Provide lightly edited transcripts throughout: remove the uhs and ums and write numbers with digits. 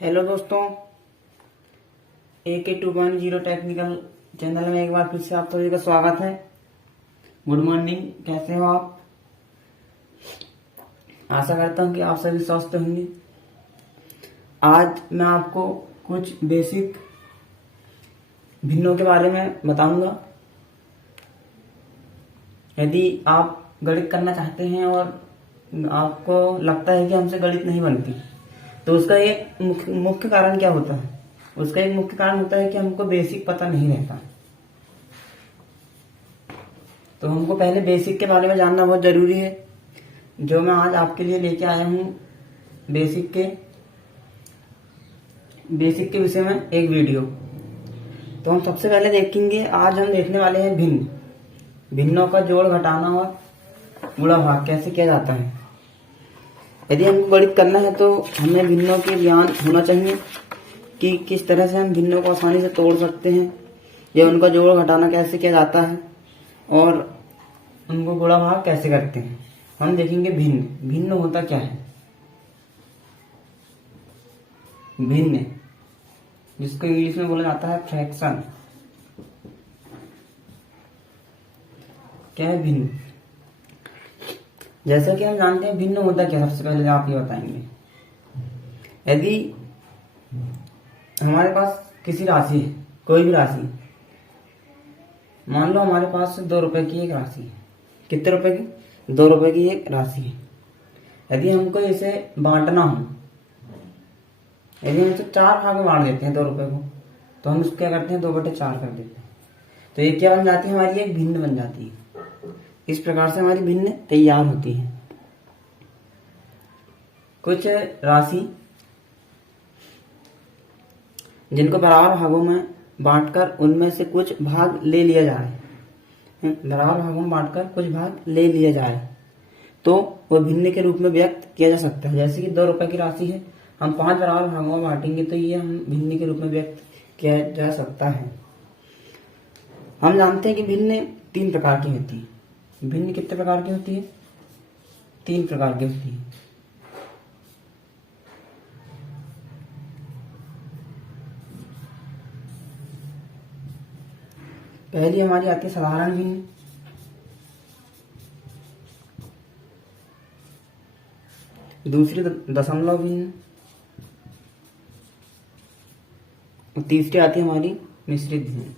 Hello दोस्तों, AK 2.0 technical channel में एक बार फिर से आप सभी का स्वागत है। गुड मॉर्निंग, कैसे हो आप? आशा करता हूँ कि आप सभी स्वस्थ होंगे। आज मैं आपको कुछ बेसिक भिन्नों के बारे में बताऊंगा। यदि आप गणित करना चाहते हैं और आपको लगता है कि हमसे गणित नहीं बनती, तो उसका एक मुख्य कारण क्या होता है? उसका एक मुख्य कारण होता है कि हमको बेसिक पता नहीं रहता। तो हमको पहले बेसिक के बारे में जानना बहुत जरूरी है, जो मैं आज आपके लिए लेके आया हूँ। बेसिक के विषय में एक वीडियो। तो हम सबसे पहले देखेंगे, आज हम देखने वाले हैं भिन्नों का जोड़, घटाना और गुणा भाग कैसे किया जाता है। यदि हमको गणित करना है तो हमें भिन्नों के ज्ञान होना चाहिए कि किस तरह से हम भिन्नों को आसानी से तोड़ सकते हैं, या उनका जोड़ घटाना कैसे किया जाता है और उनको गुणा भाग कैसे करते हैं। हम देखेंगे भिन्न होता क्या है। भिन्न, जिसको इंग्लिश में बोला जाता है फ्रैक्शन। क्या है भिन्न? जैसा कि हम जानते हैं भिन्न होता क्या, सबसे पहले आप ये बताएंगे। यदि हमारे पास किसी राशि है, कोई भी राशि, मान लो हमारे पास 2 रुपए की एक राशि है। कितने रुपए की? 2 रुपए की एक राशि है। यदि हमको इसे बांटना हो, यदि हम इसे 4 भाग में बांट देते हैं 2 रुपए को, तो हम इसको क्या करते हैं, 2/4 कर देते हैं। तो ये क्या बन जाती है? हमारी एक भिन्न बन जाती है। इस प्रकार से हमारी भिन्न तैयार होती है। कुछ राशि जिनको बराबर भागों में बांटकर उनमें से कुछ भाग ले लिया जाए, बराबर भागों में बांटकर कुछ भाग ले लिया जाए, तो वह भिन्न के रूप में व्यक्त किया जा सकता है। जैसे कि 2 रुपए की राशि है, हम 5 बराबर भागों में बांटेंगे तो ये हम भिन्न के रूप में व्यक्त किया जा सकता है। हम जानते हैं कि भिन्न 3 प्रकार की होती है। भिन्न कितने प्रकार की होती है? 3 प्रकार की होती है। पहली हमारी आती है साधारण भिन्न, दूसरी दशमलव भिन्न, और तीसरी आती है हमारी मिश्रित भिन्न।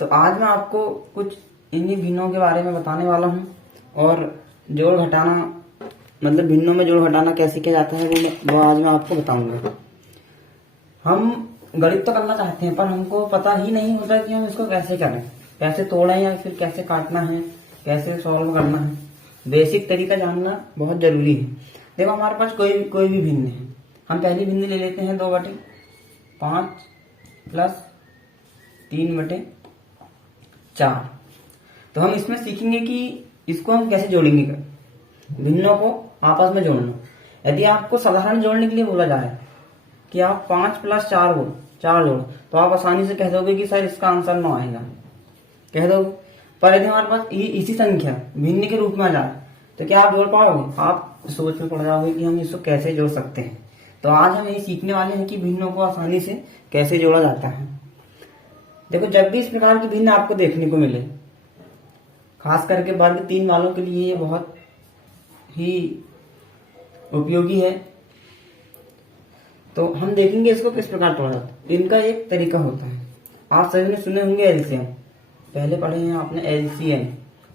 तो आज मैं आपको कुछ इन्हीं भिन्नों के बारे में बताने वाला हूं, और जोड़ घटाना, मतलब भिन्नों में जोड़ घटाना कैसे किया जाता है वो आज मैं आपको बताऊंगा। हम गणित तो करना चाहते हैं, पर हमको पता ही नहीं होता कि हम इसको कैसे करें, कैसे तोड़ें, या फिर कैसे काटना है, कैसे सॉल्व करना है। बेसिक तरीका जानना बहुत जरूरी है। देखो, हमारे पास कोई भी भिन्न है। हम पहली भिन्न ले लेते हैं 2/5 प्लस 3/4। तो हम इसमें सीखेंगे कि इसको हम कैसे जोड़ेंगे, भिन्नों को आपस में जोड़ना। यदि आपको साधारण जोड़ने के लिए बोला जाए कि आप 5 + 4 जोड़ो, तो आप आसानी से कह दोगे कि सर इसका आंसर 9 आएगा, कह दोगे। पर यदि हमारे पास इसी संख्या भिन्न के रूप में आ जाए तो क्या आप जोड़ पाओगे? आप सोच में पड़ जाओगे कि हम इसको कैसे जोड़ सकते हैं। तो आज हम यही सीखने वाले हैं कि भिन्नों को आसानी से कैसे जोड़ा जाता है। देखो, जब भी इस प्रकार की भिन्न आपको देखने को मिले, खास करके वर्ग 3 वालों के लिए ये बहुत ही उपयोगी है। तो हम देखेंगे इसको किस प्रकार तोड़ा जाता है। इनका एक तरीका होता है। आप सभी ने सुने होंगे एलसीएम, पहले पढ़े हैं आपने एलसीएम,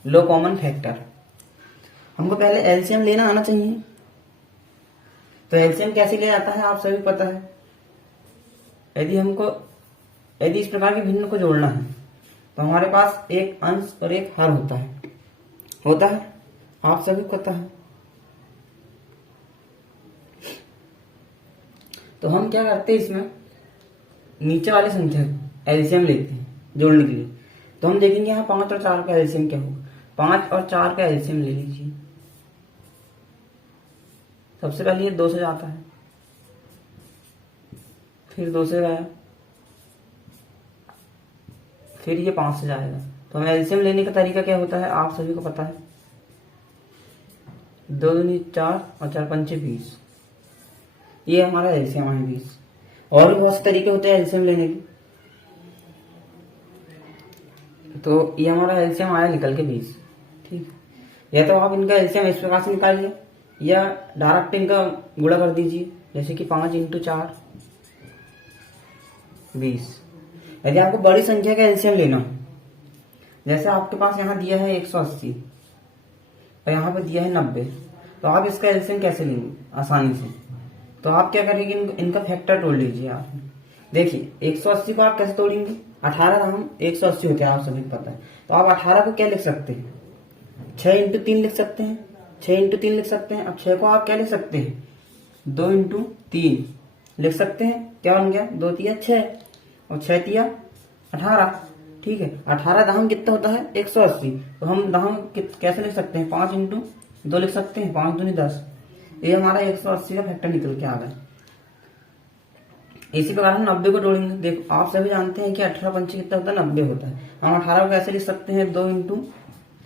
लो कॉमन फैक्टर। हमको पहले एलसीएम लेना आना चाहिए। तो एलसीएम कैसे लिया जाता है आप सभी पता है। यदि इस प्रकार के भिन्न को जोड़ना है तो हमारे पास एक अंश और एक हर होता है, आप सभी को पता है। तो हम क्या करते हैं, इसमें नीचे वाली संख्या एलसीएम लेते हैं जोड़ने के लिए। तो हम देखेंगे यहाँ 5 और 4 का एलसीएम क्या होगा। 5 और 4 का एलसीएम ले लीजिए। सबसे पहले ये 2 से जाता है, फिर 2 से गया, फिर ये 5 से जाएगा। तो हमें एलसीएम लेने का तरीका क्या होता है आप सभी को पता है। 2 दूनी 4 और 4 पंचे 20। ये हमारा एलसीएम है 20। और भी बहुत से तरीके होते हैं एलसीएम लेने के। तो ये हमारा एलसीएम आया निकल के 20। ठीक, या तो आप इनका एलसीएम इस प्रकार से निकालिए या डायरेक्ट इनका गुणा कर दीजिए, जैसे कि 5 × 4 20। यदि आपको बड़ी संख्या का एलसीएम लेना हो, जैसे आपके पास यहाँ दिया है 180 और यहाँ पे दिया है 90, तो आप इसका एलसीएम कैसे लेंगे आसानी से? तो आप क्या करेंगे, इनका फैक्टर तोड़ लीजिए। आप देखिए 180 को आप कैसे तोड़ेंगे, 18 हम 180 होते हैं, आप सभी को पता है। तो आप 18 को क्या लिख सकते हैं, 6 × 3 लिख सकते हैं, 6 × 3 लिख सकते हैं। अब 6 को आप क्या लिख सकते हैं, 2 × 3 लिख सकते हैं। क्या बन गया, 2 × 3 = 6 और 6 × 3 = 18। ठीक है, 18 दहम कितना होता है, 180। तो हम दहम कैसे लिख सकते हैं, 5 × 2 लिख सकते हैं, 5 दूनी 10। ये हमारा 180 का फैक्टर निकल के आ गया। इसी प्रकार हम 90 को जोड़ेंगे। देखो आप सभी जानते हैं कि 18 पंचे कितना होता है, 90 होता है। हम 18 को कैसे लिख सकते हैं, 2 ×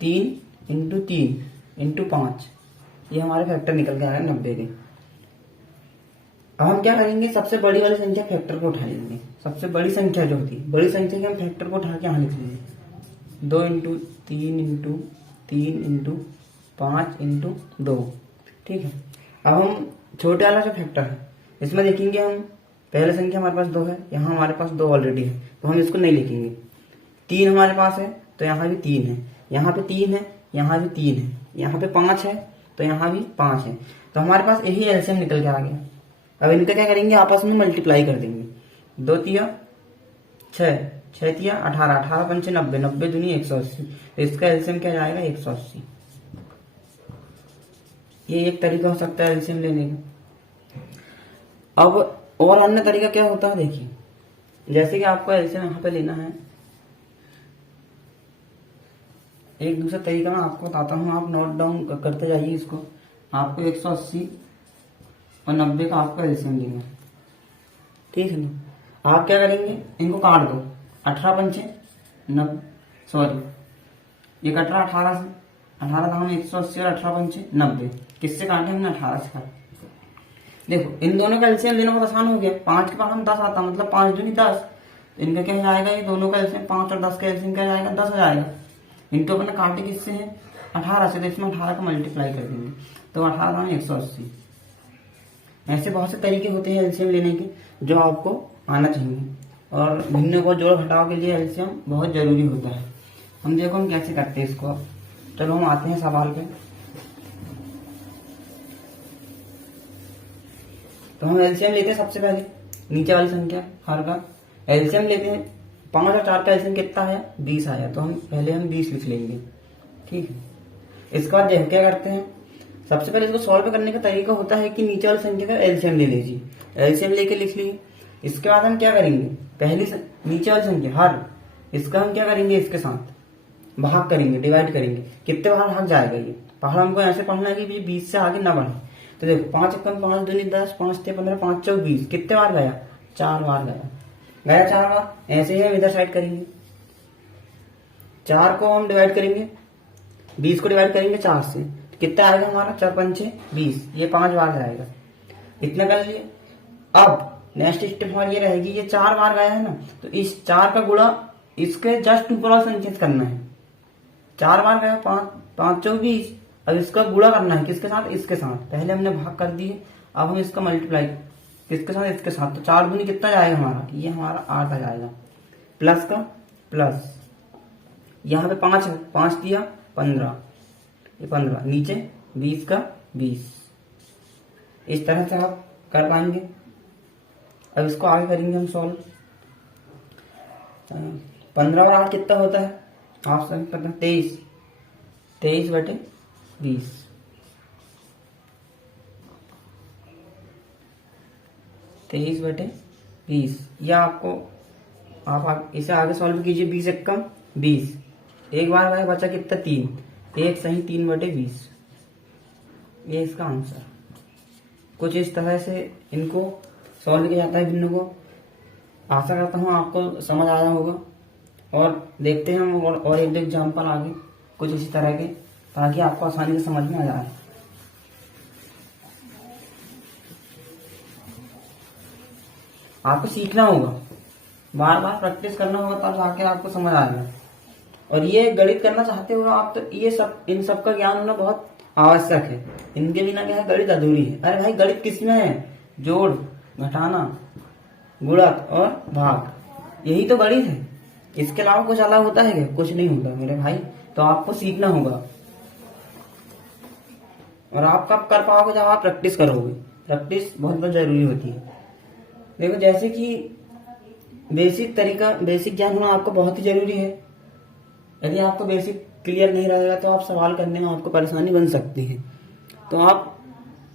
3 × 3 × 5। ये हमारे फैक्टर निकल के आ गए 90 के। अब हम क्या करेंगे, सबसे बड़ी वाली संख्या फैक्टर को उठा लेंगे। सबसे बड़ी संख्या जो होती है, बड़ी संख्या के हम फैक्टर को उठा के यहाँ लिख लेंगे, 2 × 3 × 3 × 5 × 2। ठीक है, अब हम छोटे वाला जो फैक्टर है इसमें देखेंगे, हम पहले संख्या हमारे पास 2 है, यहाँ हमारे पास 2 ऑलरेडी है, तो हम इसको नहीं लिखेंगे। 3 हमारे पास है तो यहाँ भी 3 है, यहाँ पे 3 है, यहाँ भी 3 है, यहाँ पे 5 है तो यहाँ भी 5 है। तो हमारे पास यही एलसीएम निकल के आ गया। अब इनका क्या करेंगे, आपस में मल्टीप्लाई कर देंगे। 2 × 3 = 6, 6 × 3 = 18, 18 पंचे 90, 90 दूनी 180। तो इसका एलसीएम क्या जाएगा, 180। ये एक तरीका हो सकता है एलसीएम लेने का। अब और अन्य तरीका क्या होता है, देखिए जैसे कि आपको एलसीएम यहाँ पे लेना है, एक दूसरा तरीका मैं आपको बताता हूँ, आप नोट डाउन करते जाइए इसको। आपको 180 और 90 का आपका एलसीएम लेना है, ठीक है ना। आप क्या करेंगे, इनको काट दो, 18 पंचे 90, सॉरी ये कट रहा 18 से, 18 का हम 180 और 18 पंचे 90, किससे काटे हमने, 18 से काटे। देखो इन दोनों का एलसीएम लेना बहुत आसान हो गया। 5 के बाद हम 10 आता, मतलब 5 दूनी 10। तो इनका क्या जाएगा, ये दोनों का एलसीएम 5 और 10 का एलसीएम क्या जाएगा, 10 हो जाएगा। इनको अपने काटे किससे है, 18 से, तो इसमें 18 का मल्टीप्लाई कर देंगे, तो 18 का 180। ऐसे बहुत से तरीके होते हैं एलसीएम लेने के जो आपको आना चाहिए। और भिन्न को जोड़ घटाव के लिए एलसीएम बहुत जरूरी होता है। हम देखो हम कैसे करते हैं इसको। चलो हम आते हैं सवाल पे। तो हम एलसीएम लेते हैं, सबसे पहले नीचे वाली संख्या हर का एलसीएम लेते हैं। 5 और 4 का एलसीएम कितना है, 20 आया, तो हम पहले 20 लिख लेंगे। ठीक है, इसके बाद देखो क्या करते हैं, सबसे पहले इसको सॉल्व करने का तरीका होता है कि नीचे वाली संख्या का एलसीएम ले लीजिए, एलसीएम लेके लिख लीजिए। इसके बाद हम क्या करेंगे, पहली नीचे वाली संख्या हर, इसका हम क्या करेंगे, इसके साथ भाग करेंगे, डिवाइड करेंगे। कितने बार भाग जाएगा ये, पहले हमको ऐसे पढ़ना है कि 20 से आगे ना बढ़े। तो देखो 5 × 5 दूनी 10, 5 × 15, 5 × 4 = 20। कितने बार गया, 4 बार गया 4 बार। ऐसे ही हम इधर साइड करेंगे, 4 को हम डिवाइड करेंगे, 20 को डिवाइड करेंगे 4 से, कितना आएगा हमारा, 4 पंचे 20, ये 5 बार जाएगा। इतना कर लिए। अब नेक्स्ट स्टेप हमारी ये रहेगी, ये 4 बार गया है ना, तो इस 4 का गुणा इसके जस्ट ऊपर वाला संख्या करना है। 4 बार गया, 5 5 × 4 = 20। अब इसका गुणा करना है किसके साथ, इसके साथ। पहले हमने भाग कर दिए, अब हम इसका मल्टीप्लाई किसके साथ, इसके साथ। तो 4 दूनी कितना जाएगा हमारा, ये हमारा 8 आ जाएगा, प्लस का प्लस। यहाँ पे 5 है, 5 दिया 15, ये 15, नीचे 20 का 20। इस तरह से आप कर पाएंगे। अब इसको आगे करेंगे हम सॉल्व। 15 और 8 कितना होता है, आप सब पता, 23, 23/20। 23/20, या आपको आप इसे आगे सॉल्व कीजिए। 20 × 1 = 20, एक बार भाई बचा कितना, 3, 1 सही 3/20। ये इसका आंसर। कुछ इस तरह से इनको सॉल्व किया जाता है भिन्न को। आशा करता हूँ आपको समझ आया होगा। और देखते हैं हम और एक एग्जाम्पल आगे कुछ इसी तरह के, ताकि आपको आसानी से समझ में आ जाए। आपको सीखना होगा, बार बार प्रैक्टिस करना होगा, तब जाके आपको समझ आएगा। और ये गणित करना चाहते हो आप, तो ये सब, इन सब का ज्ञान होना बहुत आवश्यक है। इनके बिना क्या है, गणित अधूरी है। अरे भाई गणित किसमें है? जोड़, घटाना, गुणक और भाग, यही तो गणित है। इसके अलावा कुछ अलग होता है क्या? कुछ नहीं होता मेरे भाई। तो आपको सीखना होगा, और आप कब कर पाओगे? जब आप प्रैक्टिस करोगे। प्रैक्टिस बहुत बहुत जरूरी होती है। देखो जैसे कि बेसिक ज्ञान होना आपको बहुत ही जरूरी है। यदि आपको बेसिक क्लियर नहीं रहेगा तो आप सवाल करने में आपको परेशानी बन सकती है। तो आप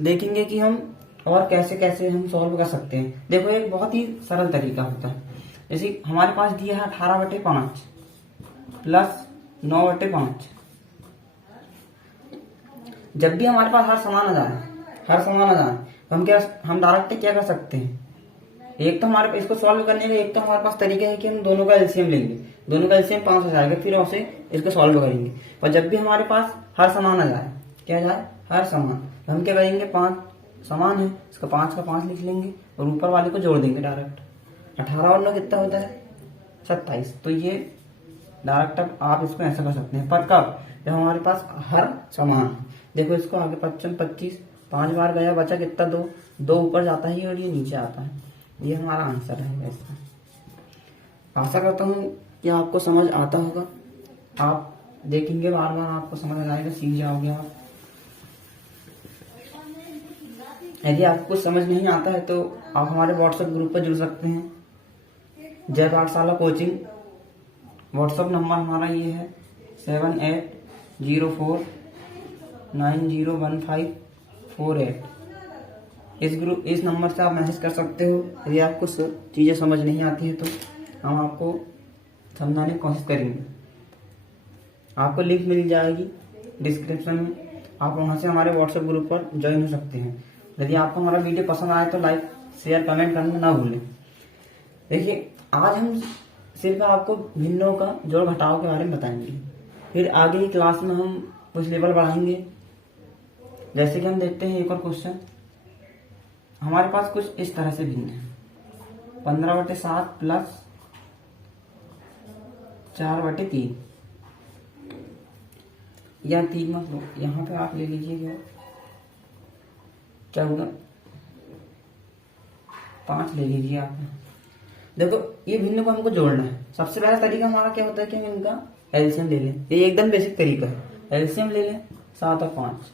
देखेंगे कि हम और कैसे कैसे हम सॉल्व कर सकते हैं। देखो एक बहुत ही सरल तरीका होता है। जैसे हमारे पास दिया है 18/5 प्लस 9/5। जब भी हमारे पास हर समान आ जाए तो हम डायरेक्ट क्या कर सकते हैं? एक तो हमारे पास इसको सॉल्व करने का एक तो हमारे पास तरीका है कि हम दोनों का एलसीएम लेंगे। दोनों का एलसीएम 5 हो जाएगा, फिर उसे इसको सॉल्व करेंगे। और जब भी हमारे पास हर समान आ जाए, क्या जाए? हर समान, तो हम क्या करेंगे? 5 समान है, इसका 5 का 5 लिख लेंगे और ऊपर वाले को जोड़ देंगे डायरेक्ट। 18 और 9 कितना होता है? 27। तो ये डायरेक्ट आप इसको ऐसा कर सकते हैं। पर कब? जब हमारे पास हर समान। देखो इसको आगे 55 25 5 बार गया, बचा कितना? 2 ऊपर जाता है और ये नीचे आता है। ये हमारा आंसर है। इसका आशा करता हूँ कि आपको समझ आता होगा। आप देखेंगे बार बार, आपको समझ आ जाएगा, सीख जाओगे आप। यदि आपको समझ नहीं आता है तो आप हमारे व्हाट्सएप ग्रुप पर जुड़ सकते हैं, जय पाठशाला कोचिंग। व्हाट्सएप नंबर हमारा ये है 7804901548। इस नंबर से आप मैसेज कर सकते हो। यदि आपको चीज़ें समझ नहीं आती है तो हम आपको समझाने की कोशिश करेंगे। आपको लिंक मिल जाएगी डिस्क्रिप्शन में, आप वहां से हमारे व्हाट्सएप ग्रुप पर ज्वाइन हो सकते हैं। यदि आपको हमारा वीडियो पसंद आए तो लाइक शेयर कमेंट करना ना भूलें। देखिए आज हम सिर्फ आपको भिन्नों का जोड़ घटाव के बारे में बताएंगे, फिर आगे की क्लास में हम कुछ लेवल बढ़ाएंगे। जैसे कि हम देखते हैं एक और क्वेश्चन। हमारे पास कुछ इस तरह से भिन्न है। 15/7 प्लस 4/3, या 3 मत लो, यहाँ पे आप ले लीजिएगा 5 ले लीजिए आप। देखो ये भिन्न को हमको जोड़ना है। सबसे पहला तरीका हमारा क्या होता है कि हम इनका एलसीएम ले लें। ये एकदम बेसिक तरीका है। एलसीएम ले लें 7 और 5।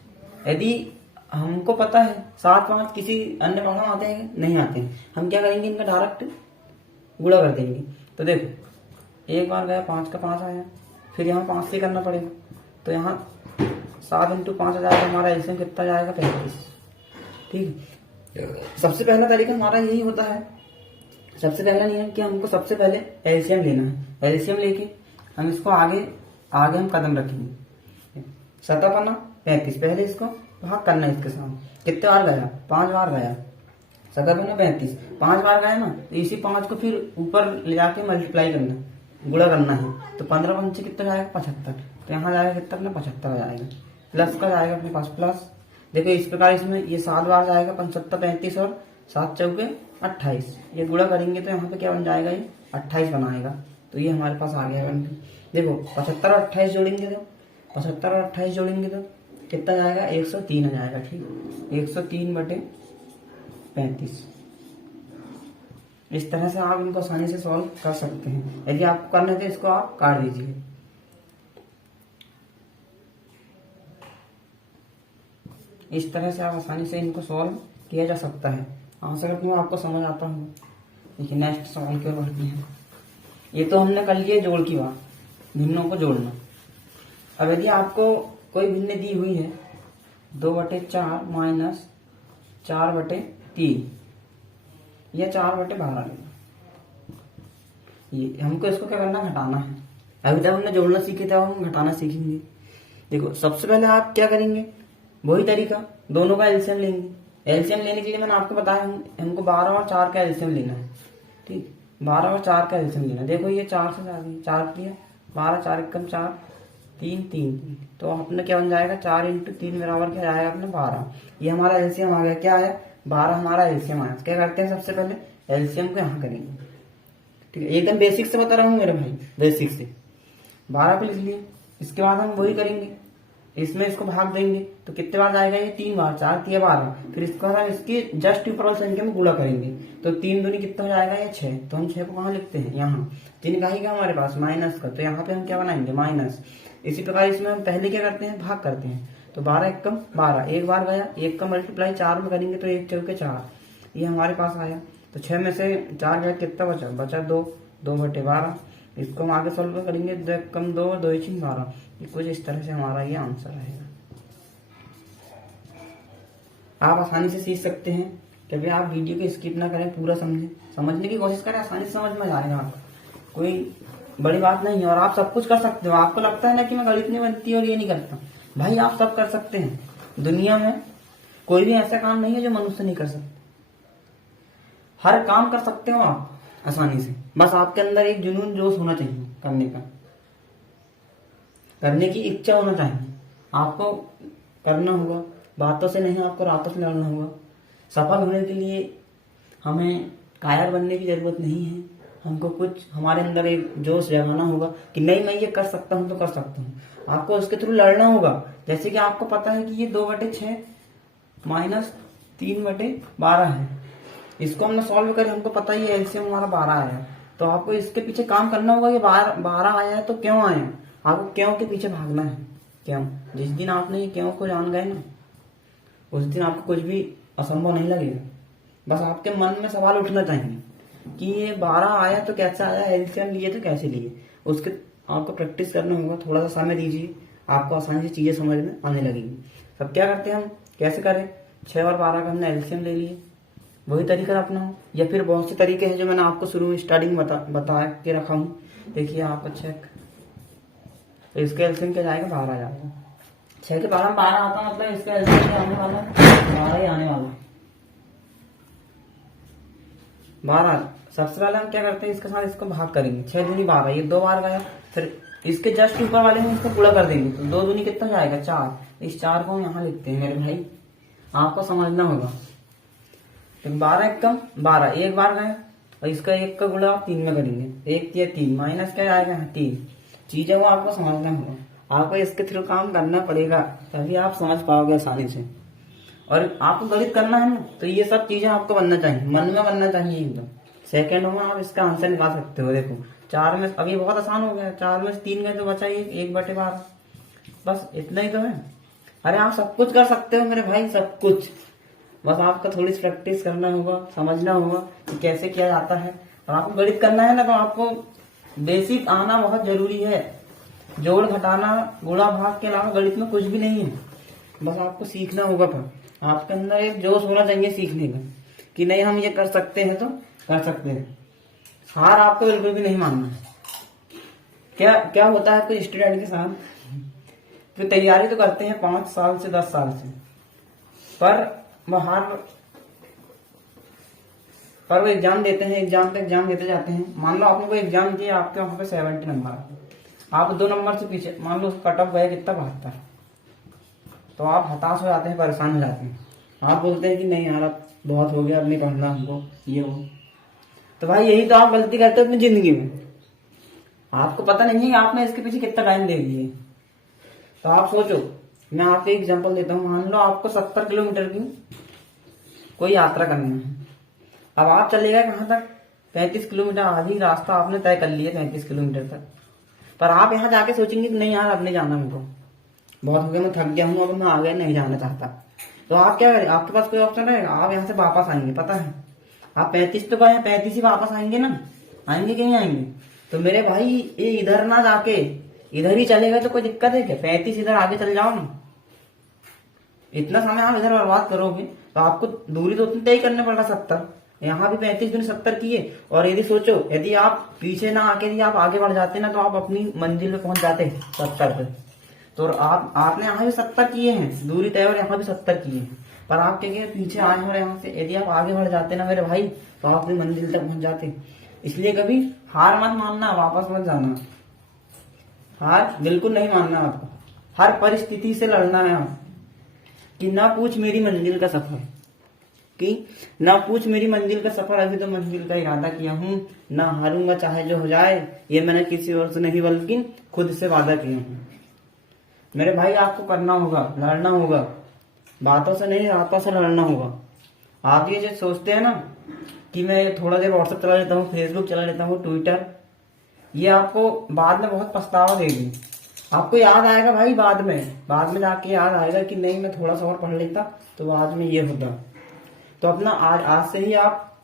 यदि हमको पता है 7 5 किसी अन्य भाषा में आते हैं नहीं आते हैं, हम क्या करेंगे? इनका डायरेक्ट गुणा कर देंगे। तो देखो एक बार गया 5 का 5 आया, फिर यहाँ 5 से करना पड़ेगा। तो यहाँ 7 × 5 आ जाएगा, हमारा एलसीएम कितना जाएगा? 35। ठीक है, सबसे पहला तरीका हमारा यही होता है। सबसे पहला नियम कि हमको सबसे पहले एलसीएम लेना है। एलसीएम लेके हम इसको आगे हम कदम रखेंगे। 7 35, पहले इसको भाग करना है इसके साथ। कितने बार गया? 5 बार गया। 7 35, 5 बार गया ना, तो इसी 5 को फिर ऊपर ले जाके मल्टीप्लाई करना, गुणा करना है। तो 15 5 कितना जाएगा? 75। तो यहाँ जाएगा कितना? अपना 75 आ जाएगा। प्लस का जाएगा अपने पास प्लस। देखो इस प्रकार इसमें ये 7 बार जाएगा, 75 35 और 7 चौके 28। ये गुणा करेंगे तो यहाँ पे क्या बन जाएगा? ये 28 बनाएगा। तो ये हमारे पास आ गया। देखो 75 और 28 जोड़ेंगे तो 75 और 28 जोड़ेंगे तो कितना जाएगा? 103 आ जाएगा। ठीक, 103/35। इस तरह से आप इनको आसानी से सॉल्व कर सकते हैं। यदि आपको करना है तो इसको आप काट दीजिए। इस तरह से आप आसानी से इनको सॉल्व किया जा सकता है। आशा करती हूँ आपको समझ आता हूँ। देखिए नेक्स्ट सवाल की ओर बढ़ते हैं। ये तो हमने कर लिया जोड़ की बात, भिन्नों को जोड़ना। अब यदि आपको कोई भिन्न दी हुई है 2/4 माइनस 4/3 या 4/12 लेना, ये हमको इसको क्या करना? घटाना है। अभी तक हमने जोड़ना सीखे थे, अब हम घटाना सीखेंगे। देखो सबसे पहले आप क्या करेंगे? वही तरीका, दोनों का एलसीएम लेंगे। एलसीएम लेने के लिए मैंने आपको बताया हमको 12 और 4 का एलसीएम लेना है। ठीक, 12 और 4 का एलसीएम लेना। देखो ये 4 से 4 किया, 12 4 एकम 4 3 3, तो अपने क्या बन जाएगा? 4 × 3 बराबर क्या आएगा? अपने 12। ये हमारा एलसीएम आ गया। क्या आया? 12 हमारा एलसीएम आया। क्या करते हैं? सबसे पहले एलसीएम को यहाँ करेंगे। ठीक है, एकदम बेसिक से बता रहा हूँ मेरे भाई, बेसिक से। 12 पे लिख लिए। इसके बाद हम वही करेंगे, इसमें इसको भाग देंगे तो कितने बार जाएगा ये? 3 बार। 4 3 12। फिर इसके बाद हम इसकी जस्ट ऊपर वाली संख्या में गुणा करेंगे तो 3 दूनी कितना हो जाएगा? ये 6। तो हम 6 को कहाँ लिखते हैं? यहाँ। चिन्ह का ही क्या हमारे पास? माइनस का। तो यहाँ पे हम क्या बनाएंगे? माइनस। इसी प्रकार इसमें हम पहले क्या करते हैं? भाग करते हैं। तो 12 एकम 12, एक बार गया, 1 का मल्टीप्लाई 4 में करेंगे तो 1 चौके 4, ये हमारे पास आया। तो 6 में से 4 गया, कितना बचा? बचा 2, 2/12। इसको हम आगे सॉल्व करेंगे, 2 कम 2 और 2 12। कुछ इस तरह से हमारा ये आंसर आएगा। आप आसानी से सीख सकते हैं, कभी आप वीडियो को स्किप ना करें, पूरा समझें, समझने की कोशिश करें, आसानी से समझ में आएगा आपको। कोई बड़ी बात नहीं है और आप सब कुछ कर सकते हो। आपको लगता है ना कि मैं गणित नहीं बनती और ये नहीं करता, भाई आप सब कर सकते हैं। दुनिया में कोई भी ऐसा काम नहीं है जो मनुष्य नहीं कर सकता। हर काम कर सकते हो आप आसानी से, बस आपके अंदर एक जुनून जोश होना चाहिए करने का, करने की इच्छा होना चाहिए। आपको करना होगा, बातों से नहीं, आपको रातों से लड़ना होगा। सफल होने के लिए हमें कायर बनने की जरूरत नहीं है। हमको कुछ हमारे अंदर एक जोश जगाना होगा कि नहीं, मैं ये कर सकता हूं तो कर सकता हूँ। आपको उसके थ्रू लड़ना होगा। जैसे कि आपको पता है कि ये 2/6 माइनस 3/12 है, इसको हमने सॉल्व करें, हमको पता ही है एलसीएम हमारा 12 आया। तो आपको इसके पीछे काम करना होगा। ये 12 आया है तो क्यों आया? आपको क्यों के पीछे भागना है। क्यों? जिस दिन आपने ये क्यों को जान गए ना, उस दिन आपको कुछ भी असंभव नहीं लगेगा। बस आपके मन में सवाल उठना चाहिए कि ये 12 आया तो कैसे आया, एलसीएम लिए तो कैसे लिए। उसके आपको प्रैक्टिस करना होगा। थोड़ा सा समय दीजिए, आपको आसानी से चीजें समझ में आने लगेगी। सब क्या करते हैं हम, कैसे करें? 6 और 12 का हमने एलसीएम ले लिए, वही तरीका अपनाओ। या फिर बहुत से तरीके हैं जो मैंने आपको शुरू में स्टार्टिंग बता के रखा हूँ। देखिए आप चेक, तो इसका एलसीएम क्या जाएगा? 12 जाएगा। 6 के 12 में 12 आता, मतलब इसका एलसीएम क्या आने वाला? 12 ही आने वाला। 12। सबसे पहले हम क्या करते हैं, इसके साथ इसको भाग करेंगे। 6 दूनी 12, ये 2 बार गया। फिर इसके जस्ट ऊपर वाले में इसको गुणा कर देंगे तो 2 दूनी कितना जाएगा? 4। इस 4 को हम यहाँ लिखते हैं मेरे भाई, आपको समझना होगा। तो 12 एकम 12, एक बार गया और इसका 1 का गुणा 3 में करेंगे, 1 या 3 माइनस क्या आएगा? 3। चीजें वो आपको समझना होगा, आपको इसके थ्रू काम करना पड़ेगा, तभी आप समझ पाओगे आसानी से। और आपको गणित करना है ना, तो ये सब चीजें आपको बनना चाहिए, मन में बनना चाहिए एकदम। सेकंडों में आप इसका आंसर निकाल सकते हो। देखो 4 में, अब ये बहुत आसान हो गया, 4 में से 3 गए तो बचा ये 1/12, बस इतना ही तो है। अरे आप सब कुछ कर सकते हो मेरे भाई, सब कुछ। बस आपको थोड़ी सी प्रैक्टिस करना होगा, समझना होगा कि कैसे किया जाता है। और आपको गणित करना है ना, तो आपको बेसिक आना बहुत जरूरी है। जोड़ घटाना गुणा भाग के अलावा गणित में कुछ भी नहीं है, बस आपको सीखना होगा। पर आपके अंदर एक जोश होना चाहिए सीखने का कि नहीं हम ये कर सकते हैं तो कर सकते हैं। हार आपको बिल्कुल भी नहीं मानना। क्या क्या होता है आपके स्टूडेंट के साथ, तो तैयारी तो करते हैं 5 साल से 10 साल से, पर वो एग्जाम देते हैं, एग्जाम देते जाते हैं। मान लो आपने कोई एग्जाम दिया, आपके वहां पे 70 नंबर आए, आप 2 नंबर से पीछे, मान लो कट ऑफ गया कितना? 72। तो आप हताश हो जाते हैं, परेशान हो जाते हैं। आप बोलते हैं कि नहीं यार अब बहुत हो गया, अब नहीं पढ़ना हमको, ये हो। तो भाई यही तो आप गलती करते हो अपनी जिंदगी में। आपको पता नहीं है कि आपने इसके पीछे कितना टाइम दे दिया। तो आप सोचो, मैं आपको एग्जांपल देता हूँ। मान लो आपको 70 किलोमीटर की कोई यात्रा करनी है। अब आप चले गए कहाँ तक? 35 किलोमीटर, आधी रास्ता आपने तय कर लिया 35 किलोमीटर तक। पर आप यहाँ जाके सोचेंगे कि नहीं यार अब नहीं जाना हमको, बहुत हो गया, मैं थक गया हूँ, अब मैं आगे नहीं जाना चाहता। तो आप क्या करें? आपके पास कोई ऑप्शन रहेगा? आप यहाँ से वापस आएंगे, पता है आप 35 पे गए, 35 ही वापस आएंगे ना, आएंगे कि नहीं आएंगे? तो मेरे भाई ये इधर ना जाके इधर ही चले गए तो कोई दिक्कत है क्या? 35 इधर आगे चले जाओ ना। इतना समय आप इधर बर्बाद करोगे तो आपको दूरी तो उतनी तय करने पड़ रहा 70, यहाँ भी 35 भी 70 किए। और यदि सोचो, यदि आप पीछे ना आके यदि आप आगे बढ़ जाते ना, तो आप अपनी मंजिल पे पहुंच जाते 70 पे। तो आपने यहाँ भी 70 किए हैं दूरी तय, और यहाँ भी 70 किए हैं, पर आप क्या पीछे आए हो यहाँ से। यदि आप आगे बढ़ जाते ना मेरे भाई, तो आप अपनी मंजिल तक पहुंच जाते। इसलिए कभी हार मत मानना, वापस मत जाना, हार बिल्कुल नहीं मानना आपको। हर परिस्थिति से लड़ना है आप, कि ना पूछ मेरी मंजिल का सफर। कि ना पूछ मेरी मंजिल का सफर, अभी तो मंजिल का इरादा किया हूँ, ना हारूंगा चाहे जो हो जाए, ये मैंने किसी और से नहीं बल्कि खुद से वादा किया हूँ। मेरे भाई आपको करना होगा, लड़ना होगा, बातों से नहीं हाथों से लड़ना होगा। आप ये जो सोचते हैं ना कि मैं थोड़ा देर व्हाट्सएप चला लेता हूँ, फेसबुक चला लेता हूँ, ट्विटर, ये आपको बाद में बहुत पछतावा देगी। आपको याद आएगा भाई बाद में जाके याद आएगा कि नहीं मैं थोड़ा सा और पढ़ लेता तो आज में ये होता। तो अपना आज से ही आप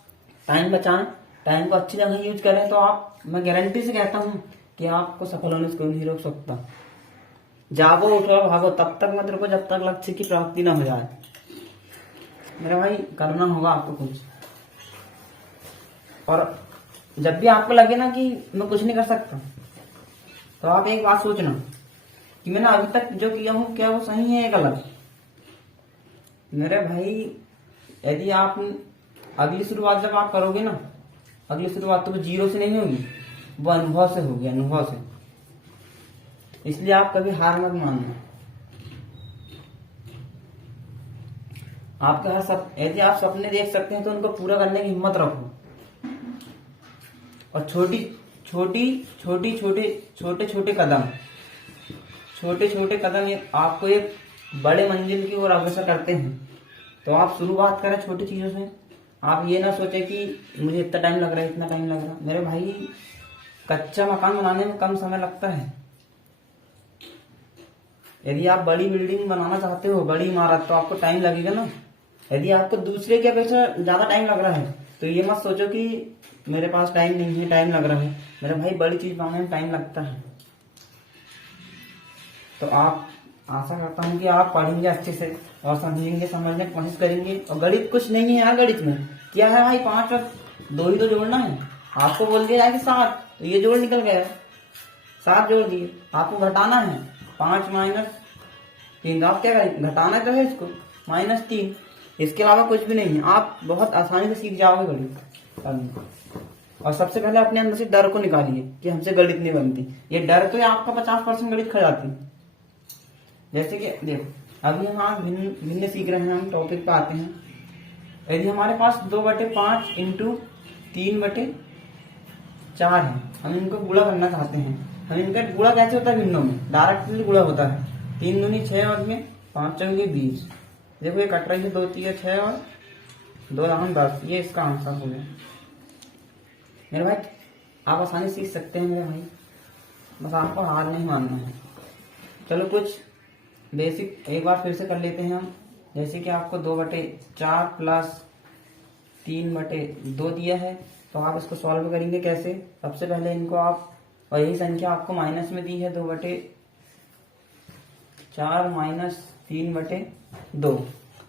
टाइम बचाएं, टाइम को अच्छी जगह यूज करें, तो आप, मैं गारंटी से कहता हूँ कि आपको सफल होने से कोई नहीं रोक सकता। जागो, उठो, भागो, तब तक मत रुको जब तक लक्ष्य की प्राप्ति ना हो जाए। मेरे भाई करना होगा आपको कुछ। और जब भी आपको लगे ना कि मैं कुछ नहीं कर सकता, तो आप एक बात सोचना कि मैंने अभी तक जो किया हूं क्या वो सही है या गलत। मेरे भाई यदि आप अगली शुरुआत जब आप करोगे ना, अगली शुरुआत तो वो जीरो से नहीं होगी, वो अनुभव से होगी, अनुभव से। इसलिए आप कभी हार मत मानना। आपके हर यदि आप सपने देख सकते हैं तो उनको पूरा करने की हिम्मत रखो। और छोटे छोटे कदम ये आपको एक बड़े मंजिल की ओर अग्रसर करते हैं। तो आप शुरुआत करें छोटी चीजों से। आप ये ना सोचे कि मुझे इतना टाइम लग रहा है, इतना टाइम लग रहा है। मेरे भाई कच्चा मकान बनाने में कम समय लगता है। यदि आप बड़ी बिल्डिंग बनाना चाहते हो, बड़ी इमारत, तो आपको टाइम लगेगा ना। यदि आपको दूसरे की अपेक्षा ज्यादा टाइम लग रहा है तो ये मत सोचो कि मेरे पास टाइम नहीं है, टाइम लग रहा है। मेरे भाई बड़ी चीज बनाने में टाइम लगता है। तो आप, आशा करता हूँ कि आप पढ़ेंगे अच्छे से और समझेंगे, समझने की कोशिश करेंगे। और गणित कुछ नहीं है यार, गणित में क्या है भाई, 5 और 2 ही तो जोड़ना है। आपको बोल दिया जाए कि 7, तो ये जोड़ निकल गया, 7 जोड़ दिए। आपको घटाना है 5 माइनस 3, आप क्या करें, घटाना तो है इसको, -3। इसके अलावा कुछ भी नहीं है। आप बहुत आसानी से सीख जाओगे गणित। और सबसे पहले अपने अंदर से डर को निकालिए कि हमसे गणित नहीं बनती। ये डर तो आपका 50% गणित खा जाती। जैसे कि देखो, अभी हम भिन्न सीख रहे हैं, हम टॉपिक पे आते हैं। यदि हमारे पास 2/5 इंटू 3/4 है, हम इनको गुणा करना चाहते हैं। हम इनका गुणा कैसे होता है, भिन्नों में डायरेक्टली गुणा होता है। 3 दूनी 6 और में 5 चौके 20। देखो ये कट रही है, 2 3 6 और 2 10। ये इसका आंसर हो गया। मेरे भाई आप आसानी सीख सकते हैं मेरे भाई, बस आपको हार नहीं मानना है। चलो कुछ बेसिक एक बार फिर से कर लेते हैं हम। जैसे कि आपको 2/4 प्लस 3/2 दिया है, तो आप इसको सॉल्व करेंगे कैसे। सबसे पहले इनको आप, और यही संख्या आपको माइनस में दी है, 2/4 माइनस 3/2।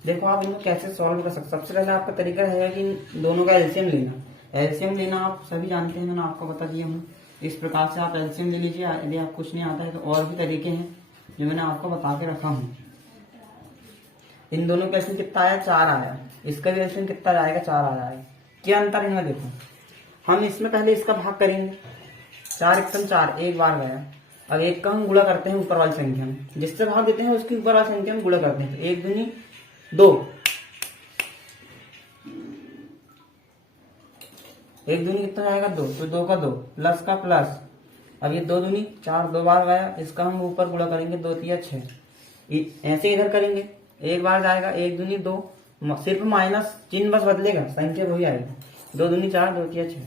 देखो आप इनको कैसे सॉल्व कर सकते। सबसे पहले आपका तरीका है कि दोनों का एलसीएम लेना। एलसीएम लेना आप सभी जानते हैं, मैंने आपको बता दिया हूँ। इस प्रकार से आप एलसीएम ले लीजिए। यदि आप कुछ नहीं आता है तो और भी तरीके हैं जो मैंने आपको बता के रखा हूँ। इन दोनों का एलसीएम कितना आया, 4 आया। इसका भी एलसीएम कितना जाएगा, 4 आ जाएगा। क्या अंतर इनमें देखो, हम इसमें पहले इसका भाग करेंगे। 4 एकदम 4 एक बार गया। अब एक का हम गुणा करते हैं ऊपर वाली संख्या में, जिससे भाग देते हैं उसकी ऊपर वाली संख्या में गुणा करते हैं। तो 1 दूनी 2, 1 दूनी कितना जाएगा, 2, तो 2 का 2 प्लस का प्लस। अब ये 2 दूनी 4 2 बार गया, इसका हम ऊपर गुणा करेंगे, 2 3 6। ऐसे इधर करेंगे, एक बार जाएगा, 1 दूनी 2, सिर्फ माइनस चिन्ह बस बदलेगा, संख्या वही आएगी। 2 दूनी 4 2 3 6।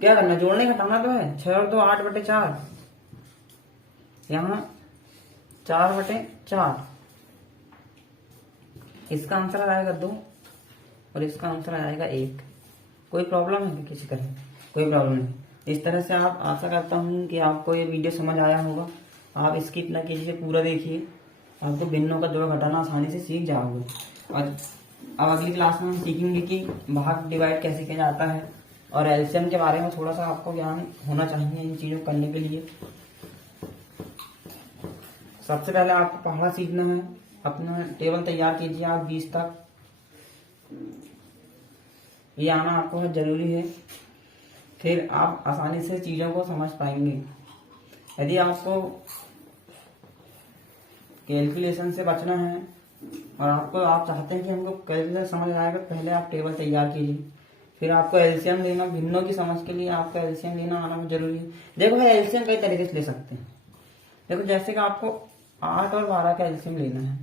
क्या करना, जोड़ने घटाना तो है। 6 और 2 8/4, यहाँ 4/4। इसका आंसर आएगा 2 और इसका आंसर आएगा 1। कोई प्रॉब्लम है किसी तरह, कोई प्रॉब्लम नहीं। इस तरह से आप, आशा करता हूँ कि आपको ये वीडियो समझ आया होगा। आप स्किप ना कीजिए, पूरा देखिए, आपको भिन्नों का जोड़ घटाना आसानी से सीख जाओगे। और अब अगली क्लास में हम सीखेंगे कि भाग डिवाइड कैसे किया जाता है, और एलसीएम के बारे में थोड़ा सा आपको ज्ञान होना चाहिए इन चीजों को करने के लिए। सबसे पहले आपको पढ़ना सीखना है। अपना टेबल तैयार कीजिए आप 20 तक, ये आना आपको है जरूरी है। फिर आप आसानी से चीजों को समझ पाएंगे। यदि आपको कैलकुलेशन से बचना है और आपको आप चाहते हैं कि हमको कैलकुलेशन समझ आएगा, पहले आप टेबल तैयार कीजिए, फिर आपको एलसीएम लेना, भिन्नों की समझ के लिए आपको एलसीएम लेना आना बहुत जरूरी है। देखो भाई एलसीएम कई तरीके से ले सकते हैं। देखो जैसे कि आपको 8 और 12 का एलसीएम लेना है,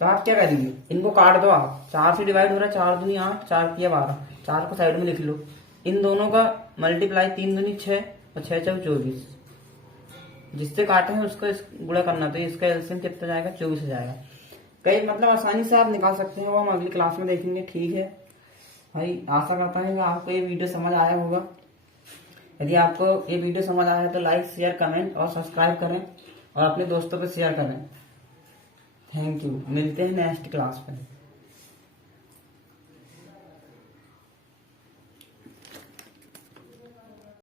तो आप क्या करेंगे, इनको काट दो आप, 4 से डिवाइड हो रहा है, 4 दूनी 8, 4 किया 12, 4 को साइड में लिख लो, इन दोनों का मल्टीप्लाई 3 दूनी 6 और 6 चौक 24, जिससे काटे हैं उसको गुणा करना, तो इसका एलसीएम कितना जाएगा, 24 जाएगा। कई मतलब आसानी से आप निकाल सकते हैं, वो हम अगली क्लास में देखेंगे। ठीक है भाई, आशा करता हूँ कि आपको ये वीडियो समझ आया होगा। यदि आपको ये वीडियो समझ आया है तो लाइक शेयर कमेंट और सब्सक्राइब करें और अपने दोस्तों को शेयर करें। थैंक यू, मिलते हैं नेक्स्ट क्लास में।